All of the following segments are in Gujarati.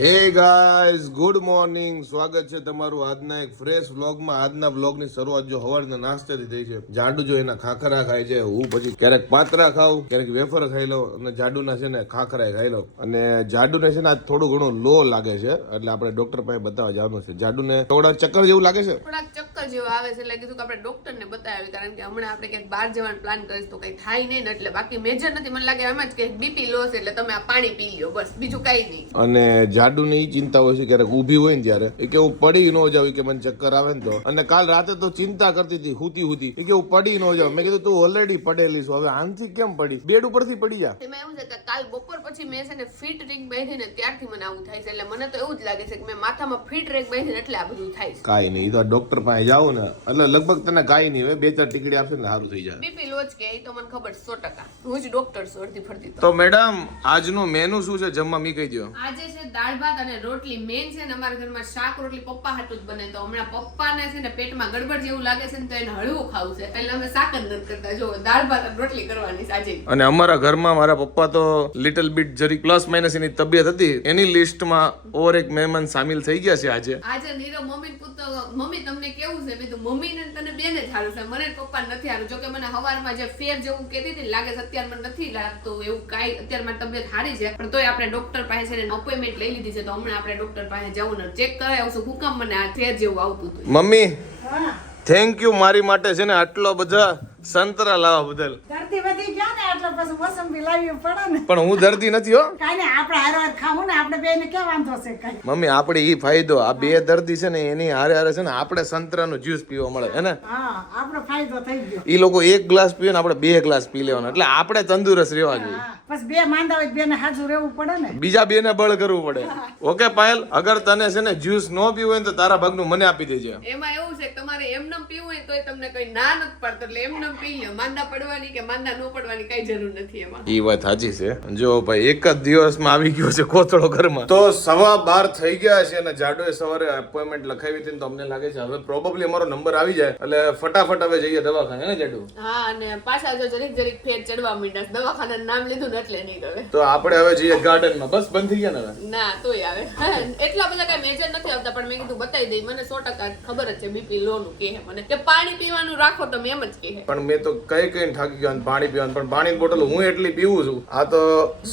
હે ગાઈઝ ગુડ મોર્નિંગ સ્વાગત છે તમારું આજના એક ફ્રેશ વ્લોગમાં આજના વ્લોગની શરૂઆત જો હવારના નાસ્તાથી થઈ છે. જાડુ જો એના ખાખરા ખાય છે હું પછી ક્યારેક પાતરા ખાઉં ક્યારેક વેફર ખાઈ લઉં અને જાડુના છે ને ખાખરા ખાઈ લઉં. અને જાડુને છે ને આજ થોડું ઘણું લો લાગે છે એટલે આપણે ડોક્ટર પાસે બતાવવા જવાનું છે. જાડુને થોડા ચક્કર જેવું લાગે છે? થોડાક ચક્કર જેવા આવે છે એટલે કીધું કે આપણે ડોક્ટર ને બતાવી કારણ કે હમણાં આપણે ક્યાંક બહાર જવાનું પ્લાન કરીશ તો કઈ થાય નહીં એટલે બાકી મેજર નથી. મને લાગે એમ જ કે બીપી લો છે એટલે તમે આ પાણી પી લ્યો બસ. બીજું કઈ નહીં. અને જાડુની ઈ ચિંતા હોય છે ક્યારેક ઊભી હોય ને ત્યારે. એ કે હું પડી ન જાવ કે મને ચક્કર આવે ને તો. અને કાલ રાતે તો ચિંતા કરતી હતી હુતી હુતી. એ કે હું પડી ન જાઉં. મેં કીધું તું ઓલરેડી પડેલી છું. હવે આનથી કેમ પડી? બેડ ઉપરથી પડી જા. એમાં એવું છે કે કાલ બપોર પછી મેં છે ને ફિટ રિંગ બાંધી ને ત્યારથી મને આવું થાય છે. એટલે મને તો એવું જ લાગે છે કે મેં માથામાં ફિટ રિંગ બાંધી ને એટલે આ બધું થાય છે. કાંઈ નહીં તો ડોક્ટર પાસે જાવ ને. એટલે લગભગ તને કાંઈ નહીં હવે બે ચાર ટીકડી આપશે ને સારું થઈ જાય. બીપી લો જ કે એ તો મને ખબર સો ટકા. હું જ ડોક્ટર છું અડધી ફરતી તો. તો મેડમ આજનું મેનુ શું છે? જમવા મી કહી દો આજે છે દાળ ભાત અને રોટલી મેન છે ને અમારા ઘરમાં શાક રોટલી પપ્પા હાટું જ બને. તો હમણાં પપ્પાને છે ને પેટમાં ગડબડ જેવું લાગે છે ને તો એને હળવું ખાવું છે. એટલે અમે શાક જ નથી કરતા. જો દાળ ભાત અને રોટલી કરવાની સાચી અને અમારા ઘરમાં મારા પપ્પા તો લિટલ બીટ જરી પ્લસ માઇનસ એની તબિયત હતી. એની લિસ્ટમાં ઓર એક મહેમાન સામેલ થઈ ગયા છે આજે. આજે નીરવ મમ્મી પૂછતો મમ્મી તમને કેવું છે? મેં તો મમ્મી ને તને બેને જ હારું છે. મને પપ્પા નથી હારું જોકે મને હવારમાં જે ફેર જેવું કહેતી હતી લાગે છે અત્યારમાં નથી લાગતું એવું કાંઈ. અત્યારે મારી તબિયત સારી છે. પણ તોય આપણે ડોક્ટર પાસે અપોઇન્ટમેન્ટ લઈ લીધી છે તો હમણાં આપણે ડોક્ટર પાસે જવું ને ચેક કરાવી આવશું હું કામ મને આ થેર જેવું આવતું હતું. મમ્મી થેન્ક યુ મારી માટે છે ને આટલો બધા સંતરા લાવવા બદલ. ધરતી વધી ગયા ને એટલે પછી મોસંબી લાવવી પડે ને. પણ હું દર્દી નથી હો. કાઈ ને આપણે હારે હારે ખાવું ને આપણે બેને ક્યાં વાંધો છે કઈ? મમ્મી આપણે ઈ ફાયદો આ બે દર્દી છે ને એની હારે હારે છે ને આપણે સંતરાનું જ્યુસ પીવા મળે હે ને? હા આપણો ફાયદો થઈ ગયો. ઈ લોકો એક ગ્લાસ પીવે ને આપણે બે ગ્લાસ પી લેવાનો એટલે આપણે તંદુરસ્ત રહેવા જોઈએ. બસ બે માંદા હોય બે બેને હાજર રહેવું પડે ને. બીજા બે ને બળ કરવું પડે. ઓકે પાયલ અગર તને છે ને જ્યુસ નો પીવું હોય ને તો તારા ભાગનું મને આપી દેજે. એમાં એવું છે તમારે એમ નમ પીવું હોય તો તમને કઈ ના નથી પડતું એટલે પી માંદા પડવાની કે માંદા ન પડવાની કઈ જરૂર નથી એમાં. એ વાત સાચી છે. જો ભાઈ એક જ દિવસમાં આવી ગયો છે કોથળો ઘરમાં. તો સવા બાર થઈ ગયા છે અને જાડોએ સવારે એપોઇન્ટમેન્ટ લખાવી હતી તો અમને લાગે છે હવે પ્રોબેબલી અમારો નંબર આવી જાય. એટલે ફટાફટ હવે જઈએ દવાખાને ને જાડુ? હા અને પાછા જો જરીક જરીક ફેર ચડવા માંડ્યા દવાખાના નામ લીધું ને એટલે નહીં હવે તો આપણે હવે જઈએ ગાર્ડનમાં બસ બંધ થઈ ગયા ને હવે? ના તોય આવે. હા, એટલા બધા કઈ મેજર નથી આવતા પણ મેં કીધું બતાવી દઈ. મને સો ટકા ખબર જ છે બીપી લો નું કે મને કે પાણી પીવાનું રાખો તમે એમ જ કહે પણ મેં તો કઈ કઈ થાકી ગયો પાણી પીવાનું પણ પાણીની બોટલ હું એટલી પીવું છું આ તો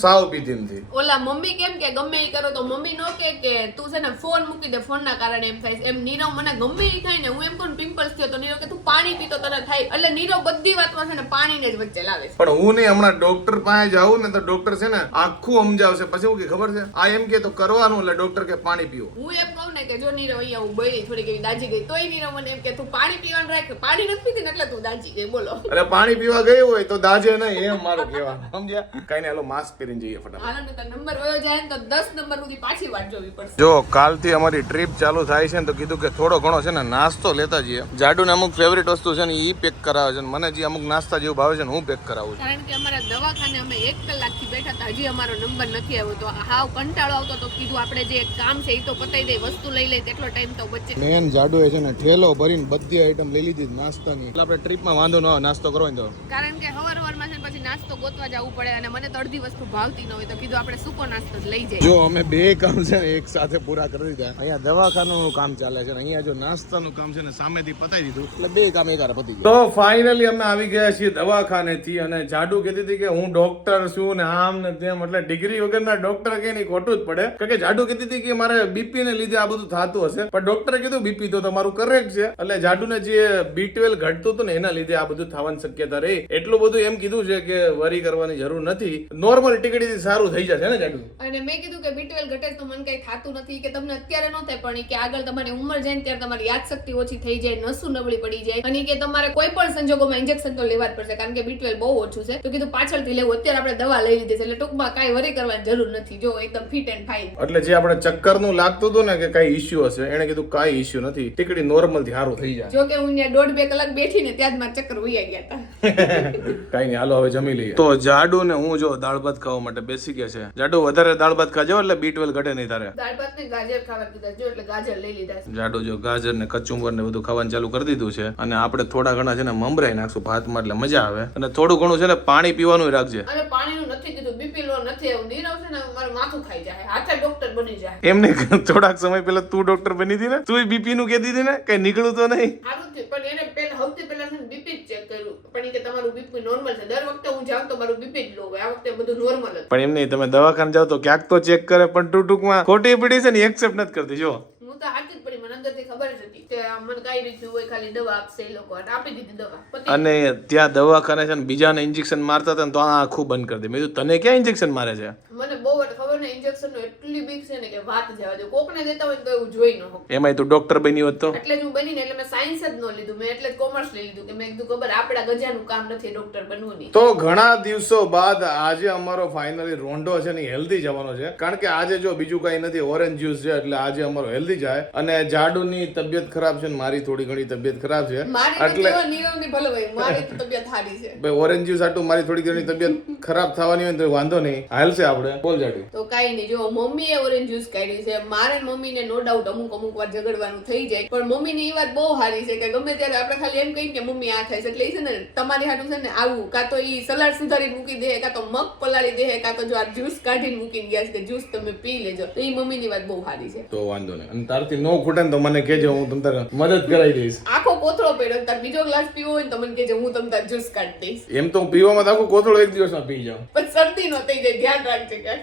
સાવ પીધી નથી ઓલા મમ્મી કેમ કે ગમે એ કરો તો મમ્મી નો કે કે તું છે ને ફોન મૂકી દે ફોન ના કારણે એમ થાય એમ નીરવ મને ગમે એ થાય ને હું એમ કોણ પિમ્પલ્સ થયો તો નીરવ કે તું પાણી પીતો તને થાય. એટલે નીરવ બધી વાતમાં છે ને પાણીને જ વચ્ચે લાવે છે. પણ હું નહીં હમણાં ડોક્ટર પાસે જાઉં ને તો ડોક્ટર છે ને આખું સમજાવશે. પછી હું કે ખબર છે? આ એમ કે તો કરવાનું એટલે ડોક્ટર કે પાણી પીવું. હું એમ કહું ને કે જો નીરવ અહીંયા હું બળી થોડીક એવી દાજી ગઈ તોય નીરવ મને એમ કે તું પાણી પીવાનું રાખ પાણી નથી પીતી એટલે તું દાજી ગઈ બોલો. એટલે પાણી પીવા ગયું હોય તો દાજે નહીં એમ મારું કહેવાનું સમજ્યા? કઈ નહીં માસ્ક પહેરીને જઈએ ફટાફટ. નંબર વયો જાય ને તો 10 નંબર સુધી પાછી વાટ જોવી પડશે. જો કાલથી અમારી ટ્રીપ ચાલુ થાય છે ને તો કીધું કે થોડો ઘણો છે ને નાસ્તો લેતા જઈએ. જાડુ ને અમુક ફેવરિટ વસ્તુ છે ને એ પેક કરાવે છે મને જે અમુક નાસ્તા જેવું ભાવે છે ને હું પેક કરાવું છું. કારણ કે અમારા દવાખાને અમે એક કલાકથી બેઠા હતા હજી અમારો નંબર નથી આવ્યો. તો હાવ કંટાળો આવતો તો કીધું આપણે જે કામ છે એ તો પતાવી દે વસ્તુ લઈ લઈ તેટલો ટાઈમ તો બચે. મેન જાડુ છે ને ઠેલો ભરીને બધી આઈટમ લઈ લીધી નાસ્તાની. એટલે આપણે ટ્રીપમાં વાંધો ન નાસ્તો કરો ને તો? કારણ કે હવાર હવારમાં છે પછી નાસ્તો ગોતવા જવું પડે અને મને તો અડધી વસ્તુ ભાવતી ન હોય તો કીધું આપણે સૂકો નાસ્તો જ લઈ જઈએ. જો અમે બે કામ છે ને એક સાથે પૂરા કરી દીધા. અહીંયા દવાખાનાનું કામ ચાલે છે અહીંયા જો નાસ્તાનું કામ છે ને સામેથી પતાવી દીધું. એટલે બે કામ એકારે પતી ગયા. તો ફાઇનલી અમે આવી ગયા છીએ દવાખાનેથી અને જાડુ કહેતી હતી કે હું ડોક્ટર છું ને આમ ને તેમ એટલે ડિગ્રી વગરના ડોક્ટર કે નહીં ખોટું જ પડે. કારણ કે જાડુ કહેતી હતી કે મારે બીપી ને લીધે આ બધું થતું હશે. પણ ડોક્ટરે કીધું બીપી તો તમારું કરેક્ટ છે. એટલે જાડુને જે બી ટ્વેલ્વ ઘટતું હતું ને એના લીધે આ બધું થવાની શક્યતા રહે. એટલું બધું એમ કીધું છે કે વરી કરવાની જરૂર નથી. નોર્મલ ટિકિટથી સારું થઈ જશે ને જાડું અને મેં કીધું કે બીટવેલ ઘટે તો મને કઈ થતું નથી કે તમને અત્યારે ન થાય પણ કે આગળ તમારી ઉંમર જાય ને ત્યારે તમારી યાદશક્તિ ઓછી થઈ જાય નસું નબળી પડી જાય. અને કે તમારે કોઈ પણ સંજોગોમાં ઇન્જેક્શન તો લેવા જ પડશે કારણ કે બીટવેલ બહુ ઓછું છે. તો કીધું પાછળથી લેવું અત્યારે આપણે દવા લઈ લીધી છે એટલે ટૂંકમાં કાંઈ વરી કરવાની જરૂર નથી. જો એકદમ ફિટ એન્ડ ફાઇન એટલે જે આપણે ચક્કરનું લાગતું હતું ને કે કઈ ઇશ્યુ હશે એને કીધું કઈ ઇશ્યુ નથી. ટીકડી નોર્મલથી સારું થઈ જાય. જો કે હું દોઢ બે કલાક બેઠી ને ત્યાં જ મારા ચક્કર ઉઈ ગયા હતા. કઈ નહીં હાલો હવે જમી લઈએ. તો જાડુ ને હું જો દાળ ભાત ખાવા માટે બેસી ગયા છે. જાડુ વધારે દાળ ભાત ખાજો એટલે બી ટ્વેલ ઘટે નહીં તારે. દાળ ભાત ને ગાજર ખાવા કીધા જો એટલે ગાજર લઈ લીધા છે. જાડો જો ગાજર ને કચુંબર ને બધું ખાવાનું ચાલુ કરી દીધું છે અને આપણે થોડા ઘણા છે ને મમરાઈ નાખશું ભાતમાં એટલે મજા આવે. અને થોડું ઘણું છે ને પાણી પીવાનું રાખજે. અને પાણીનું નથી કીધું બીપી લો નથી એવું નીરવ છે ને મારું માથું ખાઈ જાય. હાથે ડોક્ટર બની જાય. એમને થોડાક સમય પહેલા તું ડોક્ટર બની હતી ને? તું બીપી નું કહેતી હતી ને? કઈ નીકળું તો નહીં? પણ એને પહેલા સૌથી પહેલા છે ને બીપી જ ચેક પણ કે તમારું બીપી નોર્મલ છે. દર વખતે હું જાઉં તો મારું બીપી જ લો. આ વખતે બધું નોર્મલ હતું પણ એમ નહીં, તમે દવાખાને જાઓ તો ક્યાંક તો ચેક કરે, પણ ટૂંક ટૂંકમાં ખોટી પડી છે ને એક્સેપ્ટ નથી કરતી. જો હું તો હાચી જ પડી મને અંદરથી ખબર જ હતી કે મને કઈ રીતનું હોય ખાલી દવા આપશે એ લોકો આપી દીધી દવા. અને ત્યાં દવાખાને છે ને બીજાને ઇન્જેક્શન મારતા હતા ને તો આ આખું બંધ કરી દે. મેં તને ક્યાં ઇન્જેક્શન મારે છે? મને બહુ વાર ખબર ને ઇન્જેક્શન નો એટલી બીક છે ને કે વાત જવા દે કોકને દેતા હોય તો એવું જોઈ ન હોય એમાં તું ડોક્ટર બની હોત તો? એટલે જ હું બનીને એટલે મેં સાયન્સ જ ન લીધું. મેં એટલે જ કોમર્સ લઈ લીધું કે મેં કીધું ખબર આપડા ગજાનું કામ નથી ડોક્ટર બનવું નહીં. તો ઘણા દિવસો બાદ આજે અમારો ફાઇનલી રોંડો છે ને હેલ્ધી જવાનો છે. કારણ કે આજે જો બીજું કઈ નથી ઓરેન્જ જ્યુસ છે એટલે આજે અમારો હેલ્ધી જાય. અને જાડુની તબિયત ખરાબ છે ને મારી થોડી ઘણી તબિયત ખરાબ છે. એટલે ભાઈ ઓરેન્જ જ્યુસ આટલું મારી થોડી ઘણી તબિયત ખરાબ થવાની હોય તો વાંધો નહીં. હાલશે આપણે. બોલ જાડુ તો કાંઈ નહીં જો મમ્મીએ ઓરેન્જ જ્યુસ કાઢી છે મારે મમ્મીને નો ડાઉટ અમુક અમુક વાર ઝઘડવાનું થઈ જાય. પણ મમ્મીની એ વાત બહુ સારી છે કે ગમે ત્યારે આપણે ખાલી એમ કહીએ કે મમ્મી આ થાય છે એટલે છે ને તમારી હાટું છે ને આવું કાં તો ઈ સલાડ સુધારી મૂકી દે કાં તો મગ પલાળી દે કાં તો જો આ જ્યુસ કાઢીને મૂકીને ગયા છે કે જ્યુસ તમે પી લેજો. તો એ મમ્મીની વાત બહુ સારી છે. તો વાંધો નહીં. તારથી નો ખૂટે ને તો મને કહેજો હું તમ તારે મદદ કરાવી દઈશ. આખો કોથળો પડ્યો તાર બીજો ગ્લાસ પીવો હોય ને તો મને કહેજો હું તમને તાર જ્યુસ કાઢી દઈશ. એમ તો હું પીવામાં તો આખો કોથળો એક દિવસમાં પી જાઉં. પણ શરદી નો થઈ જાય ધ્યાન રાખજે કે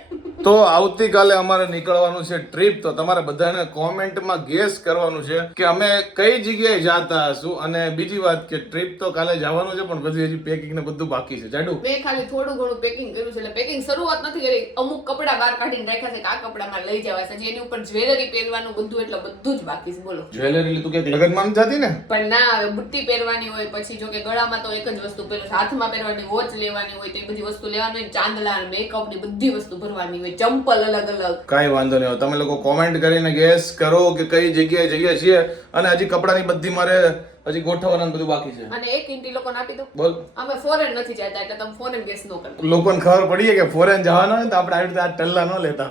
તો આવતીકાલે અમારે નીકળવાનું છે ટ્રીપ. તો તમારે બધાને કોમેન્ટમાં ગેસ કરવાનું છે કે અમે કઈ જગ્યાએ જાતા હશું અને બીજી વાત કે ટ્રીપ તો કાલે જવાનું છે પણ બધું હજી પેકિંગ ને બધું બાકી છે. જાડુ? મેં ખાલી થોડું ઘણું પેકિંગ કર્યું છે એટલે પેકિંગ શરૂઆત નથી કરી. અમુક કપડા બહાર કાઢીને રાખ્યા છે કે આ કપડામાં લઈ જવા છે જેની ઉપર જ્વેલરી પહેરવાનું બધું એટલે બધું જ બાકી છે. બોલો. જ્વેલરી લીધું કે લગ્નમાં જતી ને? પણ ના હવે બુટ્ટી પહેરવાની હોય પછી જો કે ગળામાં તો એક જ વસ્તુ પહેરવાની હાથમાં પહેરવાની વોચ લેવાની હોય તો એ બધી વસ્તુ લેવાની હોય ચાંદલા મેકઅપની બધી વસ્તુ ભરવાની હોય. ચંપલ અલગ અલગ. કાંઈ વાંધો નહીં. તમે લોકો કોમેન્ટ કરીને ગેસ કરો કે કઈ જગ્યાએ જઈએ છીએ અને હજી કપડાની બધી મારે હજી ગોઠવવાનું બધું બાકી છે. અને એક ઇન્ટી લોકોને આપી દો બોલ. અમે ફોરેન નથી જતા એટલે તમે ફોરેન ગેસ નો કરતા લોકોને ખબર પડી કે ફોરેન જવાનું હોય તો આપણે આવી રીતે આ ટલ્લા ન લેતા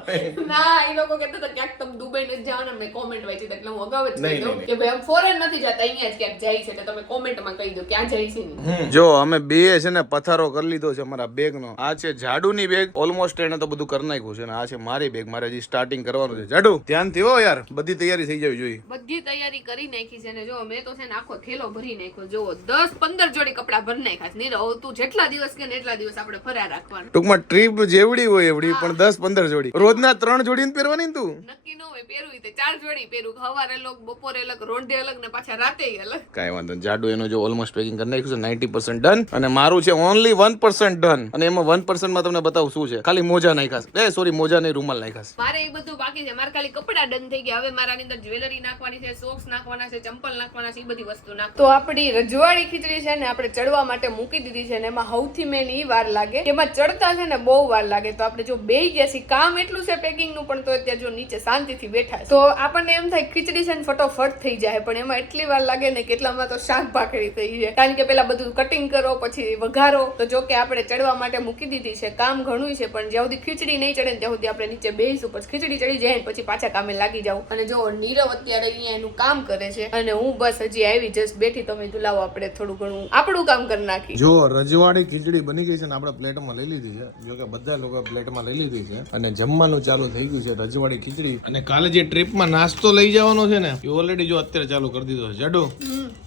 ના એ લોકો કહેતા હતા ક્યાંક તમે દુબઈ નથી જવાના મેં કોમેન્ટ વાંચી એટલે હું અગાઉ જ કહી દઉં કે ભાઈ ફોરેન નથી જતા અહીંયા જ ક્યાંક જાય છે એટલે તમે કોમેન્ટમાં કહી દો ક્યાં જાય છે જો અમે બે છે ને પથારો કરી લીધો છે અમારા બેગ નો આ છે જાડુની બેગ. ઓલમોસ્ટ એને તો બધું કરી નાખ્યું છે અને આ છે મારી બેગ. મારે હજી સ્ટાર્ટિંગ કરવાનું છે. જાડુ ધ્યાનથી હો યાર. બધી તૈયારી થઈ જવી જોઈએ. બધી તૈયારી કરી નાખી છે ને જો મેં તો છે ને આખો થેલો ભરી નાખ્યો. જો દસ પંદર જોડી કપડા ભરી નાખ્યા નહીં તો તું જેટલા દિવસ કે એટલા દિવસ આપણે ફર્યા રાખવાનું. ટૂંકમાં ટ્રીપ જેવડી હોય એવડી પણ દસ પંદર જોડી. રોજના ત્રણ જોડી પહેરવાની તું? નક્કી ન હોય પહેરવી તે ચાર જોડી પહેરું. સવારે અલગ બપોરે અલગ રોંઢે અલગ ને પાછા રાતે અલગ. કાંઈ વાંધો જાડુ એનું જો ઓલમોસ્ટ પેકિંગ કરી નાખ્યું છે નાઇન્ટી પર્સન્ટ ડન અને મારું છે ઓનલી વન પર્સન્ટ ડન અને એમાં વન પર્સન્ટમાં તમને બતાવું શું છે. ખાલી મોજા નાખ્યા એ સોરી મોજા નહીં રૂમાલ નાખ્યા મારે એ બધું બાકી છે. મારે ખાલી કપડા ડન થઈ ગયા. હવે મારા અંદર જ્વેલરી નાખવાની છે સોક્સ નાખવાના છે ચંપલ નાખવાના છે એ બધી વસ્તુ તો આપણી રજવાડી ખીચડી છે ને આપણે ચડવા માટે મૂકી દીધી છે ને એમાં સૌથી મેન ઈ વાર લાગે એમાં ચડતા છે ને બહુ વાર લાગે. તો આપણે જો બે ગયા છીએ કામ એટલું છે પેકિંગનું પણ તો અત્યારે જો નીચે શાંતિથી બેઠા તો આપણને એમ થાય ખીચડી છે ને ફટોફટ થઈ જાય, પણ એમાં એટલી વાર લાગે ને કેટલામાં તો શાક ભાખરી થઈ જાય. કારણ કે પેલા બધું કટિંગ કરો, પછી વઘારો. તો જો કે આપણે ચડવા માટે મૂકી દીધી છે, કામ ઘણું છે, પણ જ્યાં સુધી ખીચડી નહીં ચડે ત્યાં સુધી આપણે નીચે બેસીશું પછી ખીચડી ચડી જાય પછી પાછા કામે લાગી જાવ અને જો નીરવ અત્યારે અહીંયા એનું કામ કરે છે, અને હું બસ હજી આવી જસ્ટ બેઠી તમે કીધું લાવો આપણે થોડું ઘણું આપણું કામ કરી નાખી જો રજવાડી ખીચડી બની ગઈ છે ને આપણે પ્લેટમાં લઈ લીધી છે. જો કે બધા લોકો પ્લેટમાં લઈ લીધી છે. અને જમવાનું ચાલુ થઈ ગયું છે રજવાડી ખીચડી. અને કાલે જે ટ્રીપમાં નાસ્તો લઈ જવાનો છે ને એ ઓલરેડી જો અત્યારે ચાલુ કરી દીધો છે. જાડુ?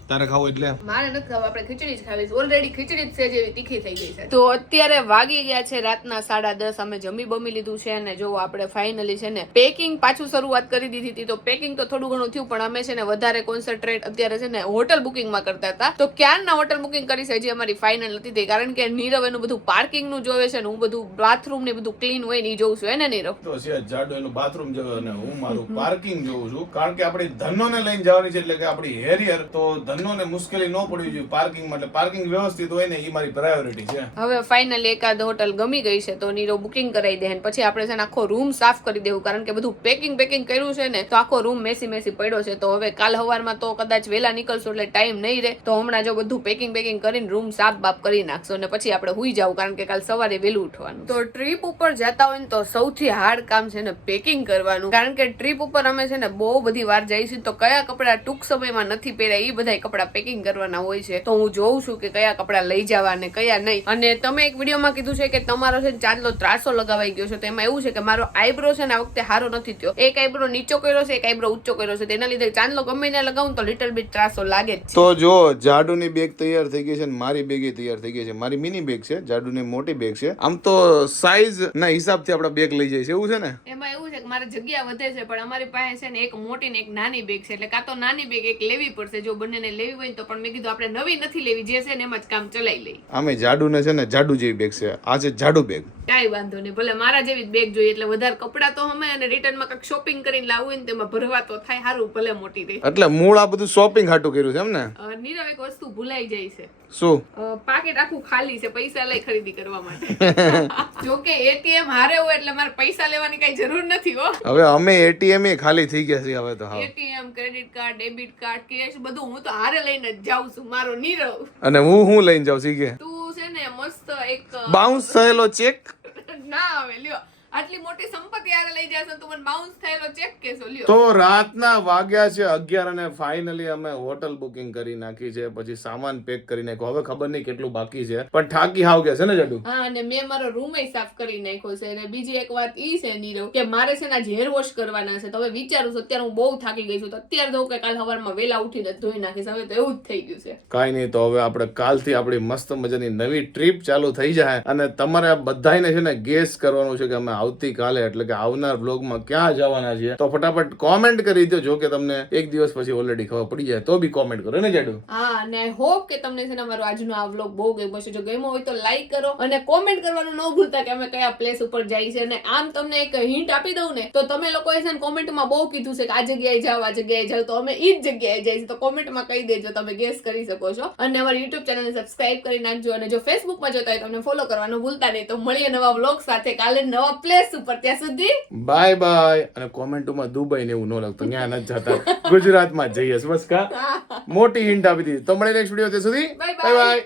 તારે ખાવું એટલે? મારે નથી ખાવું આપણે ખીચડી જ ખાવી છે. ઓલરેડી ખીચડી જ છે જેવી તીખી થઈ ગઈ છે. તો અત્યારે વાગી ગયા છે રાતના સાડા દસ અમે જમી બમી લીધું છે અને જો આપણે ફાઇનલી છે ને પેકિંગ પાછું શરૂઆત કરી દીધી હતી તો પેકિંગ તો થોડું ઘણું થયું પણ અમે છે ને વધારે કોન્સન્ટ્રેટ અત્યારે છે ને હોટલ બુકિંગમાં કરતા હતા. તો ક્યારના હોટલ બુકિંગ કરી છે હજી અમારી ફાઇનલ નથી થઈ કારણ કે નીરવ એનું બધું પાર્કિંગનું જોવે છે ને હું બધું બાથરૂમ ને બધું ક્લીન હોય ને ઈ જોઉં છું એને ને નીરવ? તો છે જાડુ એનું બાથરૂમ જોયું અને હું મારું પાર્કિંગ જોઉં છું કારણ કે આપણી ધનોને લઈને જવાની છે એટલે કે આપણી હેરિયર તો ધનનો મુશ્કેલી ન પડવી જોઈએ પાર્કિંગ માટે. પાર્કિંગ વ્યવસ્થિત હોય ને એ મારી પ્રાયોરિટી છે. હવે ફાઇનલી એકાદ હોટલ ગમી ગઈ છે તો નીરો બુકિંગ કરાવી દે પછી આપણે છે ને આખો રૂમ સાફ કરી દેવું. કારણ કે બધું પેકિંગ પેકિંગ કર્યું છે ને તો આખો રૂમ મેસી મેસી પડ્યો છે. તો હવે કાલ સવારમાં તો કદાચ વહેલા નીકળશું એટલે ટાઈમ નહીં રહે. તો હમણાં જો બધું પેકિંગ પેકિંગ કરીને રૂમ સાફ બાફ કરી નાખશો અને પછી આપણે હુઈ જાવ કારણ કે કાલ સવારે વહેલું ઉઠવાનું તો ટ્રીપ ઉપર જતા હોય ને તો સૌથી હાર્ડ કામ છે ને પેકિંગ કરવાનું. કારણ કે ટ્રીપ ઉપર અમે છે ને બહુ બધી વાર જઈશું તો કયા કપડા ટૂંક સમયમાં નથી પહેર્યા એ બધા કપડા પેકિંગ કરવાના હોય છે તો હું જોઉં છું કે કયા કપડા લઈ જવા અને કયા નહીં. અને તમે એક વિડીયોમાં કીધું છે કે તમારો છે ચાંદલો ત્રાસો લગાવાઈ ગયો છે તો એમાં એવું છે કે મારો આઈબ્રો છે ને આ વખતે સારો નથી થયો. એક આઈબ્રો નીચો કર્યો છે એક આઈબ્રો ઊંચો કર્યો છે તેના લીધે ચાંદલો ગમે ને લગાવું તો લિટલ બીટ ત્રાસો લાગે જ છે. તો જો જાડુની બેગ તૈયાર થઈ ગઈ છે ને મારી બેગ તૈયાર થઈ ગઈ છે. મારી મિની બેગ છે જાડુની મોટી બેગ છે. આમ તો સાઈઝ ના હિસાબથી આપણે બેગ લઈ જઈએ છે એવું છે ને? એમાં એવું છે કે મારે જગ્યા વધે છે પણ અમારી પાસે છે ને એક મોટી ને એક નાની બેગ છે એટલે કાં તો નાની બેગ એક લેવી પડશે જો બંનેને લેવી હોય ને તો પણ મેં કીધું આપણે નવી નથી લેવી, જે છે ને એમ જ કામ ચલાવી લઈ આમે જાડુને છે ને જાડુ જેવી બેગ છે. આ છે જાડુ બેગ કાંઈ વાંધો નહીં. ભલે મારા જેવી જ બેગ જોઈએ એટલે વધારે કપડાં તો અમે અને રિટર્નમાં કંઈક શોપિંગ કરીને લાવવું ને તેમાં ભરવા તો થાય સારું ભલે મોટી રહી. એટલે મૂળ આ બધું શોપિંગ હાટું કર્યું છે એમ ને? નીરવ એક વસ્તુ ભૂલાઈ જાય છે. શું? પાકેટ આખું ખાલી છે પૈસા લઈ ખરીદી કરવા માટે. જો કે એટીએમ હારે હોય એટલે મારે પૈસા લેવાની કઈ જરૂર નથી હો. હવે અમે એટીએમ એ ખાલી થઈ ગયા છે હવે તો ATM credit card debit card cash બધું હું તો હારે લઈને જ જાઉં છું મારો નીરવ. અને હું હું લઈને જાઉં શીખે તું છે ને મસ્ત એક બાઉન્સ થયેલો ચેક ના આવે લ્યો આટલી મોટી સંપત્તિ આરે લઈ જશો તો મને બાઉન્સ થયેલો ચેક કેસો લ્યો. તો રાતના વાગ્યા છે અગિયાર અને ફાઇનલી અમે હોટલ બુકિંગ કરી નાખી છે પછી સામાન પેક કરી નાખ્યો. હવે ખબર નહીં કેટલું બાકી છે પણ થાકી હાવ ગયા છે ને જડુ? હા અને મેં મારો રૂમ સાફ કરી નાખ્યો છે. અને બીજી એક વાત ઈ છે નીરવ કે મારે છે ને આજે હેર વોશ કરવાના છે. તો હવે વિચારું છું અત્યારે હું બહુ થાકી ગઈ છું. તો અત્યારે જો કે કાલ સવારમાં વહેલા ઉઠીને ધોઈ નાખીશ. હવે તો એવું જ થઈ ગયું છે. કાઈ નહીં તો હવે આપણે કાલથી આપણી મસ્ત મજાની નવી ટ્રીપ ચાલુ થઈ જાય. અને તમારે બધાને છે ને ગેસ કરવાનું છે કે અમે આવતીકાલે એટલે કે આવનાર બ્લોગમાં ક્યાં જવાના છીએ? તો ફટાફટ કોમેન્ટ કરી દો જો કે તમને એક દિવસ પછી ઓલરેડી ખબર પડી જાય, તો બી કોમેન્ટ કરો, ને જાડુ? હા, અને હોપ કે તમને છે ને અમારો આજનો આ બ્લોગ બહુ ગમ્યો છે જો ગમ્યો હોય તો લાઈક કરો અને કોમેન્ટ કરવાનું ન ભૂલતા કે અમે કયા પ્લેસ ઉપર જઈએ છે અને આમ તમને એક હિન્ટ આપી દઉં ને, તો તમે લોકોએ છે ને કોમેન્ટમાં બહુ કીધું છે કે આ જગ્યાએ જાઓ, આ જગ્યાએ જાઓ, તો અમે ઈ જ જગ્યાએ જઈશું તો કોમેન્ટમાં કહી દેજો, તમે ગેસ કરી શકો છો. અને અમારી યુટ્યુબ ચેનલને સબસ્ક્રાઇબ કરી નાખજો. અને જો ફેસબુકમાં જોતા હોય તમને ફોલો કરવાનું ભૂલતા નહીં. તો મળીએ નવા બ્લોગ સાથે. કાલે નવા પ્લેસ ઉપર ત્યાં સુધી. બાય બાય અને કોમેન્ટોમાં દુબઈ ને એવું ન લખતો ત્યાં ન જતા. ગુજરાતમાં જઈએ બસ કા. મોટી હિન્ટ આપી દીધી. તો મળે નેક્સ્ટ વીડિયો ત્યાં સુધી. Bye bye